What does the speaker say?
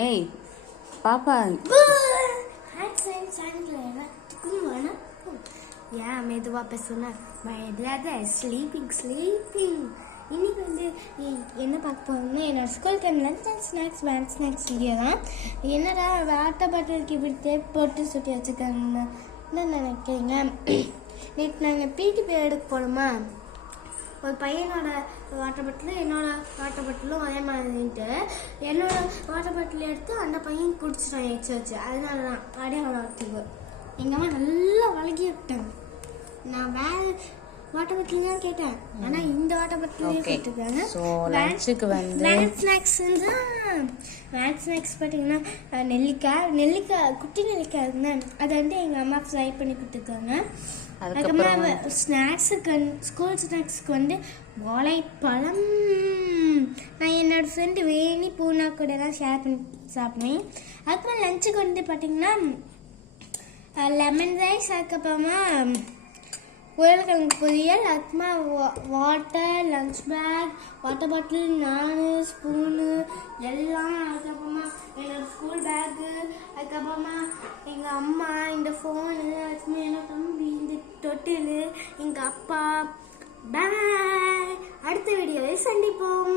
ஏய் பாப்பா. ஏன் மெதுவாக பேசுனா பயப்படாத. ஸ்லீப்பிங் ஸ்லீப்பிங் இன்னைக்கு வந்து என்ன பார்க்க போகிறோம்னா என்னோட school time lunch and snacks van snacks video தான். என்னடா வாட்டர் பாட்டிலுக்கு இப்படி டேப் போட்டு சுட்டி வச்சுருக்காங்கன்னு என்ன நினைக்கிறீங்க நேற்று நாங்கள் பிடி பீரியடுக்கு போனோமா ஒரு பையனோட வாட்டர் பாட்டிலும் என்னோட வாட்டர் பாட்டிலும் அதே மாதிரின்ட்டு. என்னோட வாட்டர் பாட்டில் எடுத்து அந்த பையன் குடிச்சிட்டான் எச்சு வச்சு. அதனால தான் அடையாளம் எங்கள் அம்மா நல்லா வழங்கி விட்டாங்க நான் வேறு வாட்டர் பாட்டில் தான் கேட்டேன் ஆனால் இந்த வாட்டர் பாட்டிலே. கேட்டிருக்காங்க. So, lunch-க்கு வந்து- வேன் ஸ்நாக்ஸ் வேன் ஸ்நாக்ஸ் நெல்லிக்காய் நெல்லிக்காய் குட்டி நெல்லிக்காய் இருந்தேன் அதை வந்து எங்கள் அம்மா ஃப்ரை பண்ணி கொடுத்துருக்காங்க. அதுக்கப்புறம் ஸ்நாக்ஸுக்கு ஸ்கூல் ஸ்நாக்ஸ்க்கு வந்து வாழைப்பழம். நான் என்னோட ஃப்ரெண்டு வேணி பூனா கூட தான் ஷேர் பண்ணி சாப்பிட்டேன் அதுக்கப்புறம் லஞ்சுக்கு வந்து பார்த்தீங்கன்னா லெமன் ரைஸ் அதுக்கப்புறமா உருளைக்கிழங்கு பொரியல் அதுக்கப்புறமா water lunch bag water bottle நான் ஸ்பூனு எல்லாம் அதுக்கப்புறமா என்னோட ஸ்கூல் பேக்கு அதுக்கப்புறமா எங்கள் அம்மா இந்த ஃபோனு அதுக்கப்புறமா என்னோட தம்பி இந்த தொட்டில் எங்கள் அப்பா. பாய் அடுத்த வீடியோவில் சந்திப்போம்.